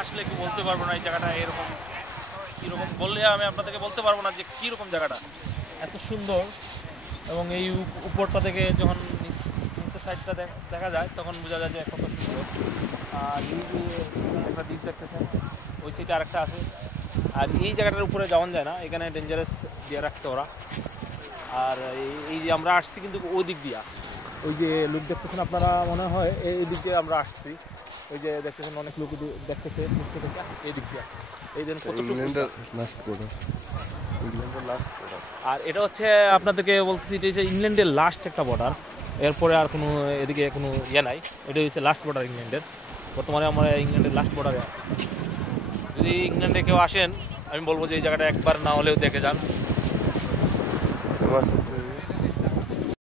আসলে কি বলতে পারবো না এই জায়গাটা এরকম কীরকম বললে আমি আপনাদেরকে বলতে পারবো না যে কীরকম জায়গাটা এত সুন্দর। এবং এই উপরটা থেকে যখন নিচের সাইডটা দেখা যায় তখন বোঝা যায় যে কত সুন্দর। আর এই যে একটা দ্বীপ দেখতেছেন ওই সাইডে আরেকটা আছে। আর এই জায়গাটার উপরে যাওয়া যায় না, এখানে ডেঞ্জারাস দিয়ে রাখছে ওরা। আর এই যে আমরা আসছি কিন্তু ওই দিক দিয়া, ওই যে লোক দেখতেছেন আপনারা মনে হয় এই দিক দিয়ে আমরা আসছি। ওই যে দেখতেছেন অনেক লোক দেখতেছে এই দিক দিয়ে। এই দিন আর এটা হচ্ছে আপনাদেরকে বলতেছি এটা হচ্ছে ইংল্যান্ডের লাস্ট একটা বর্ডার। এরপরে আর কোনো এদিকে কোনো ইয়ে নাই, এটা হচ্ছে লাস্ট বর্ডার ইংল্যান্ডের। বর্তমানে আমরা ইংল্যান্ডের লাস্ট বর্ডারে। যদি ইংল্যান্ডে কেউ আসেন আমি বলবো যে এই জায়গাটা একবার না হলেও দেখে যান।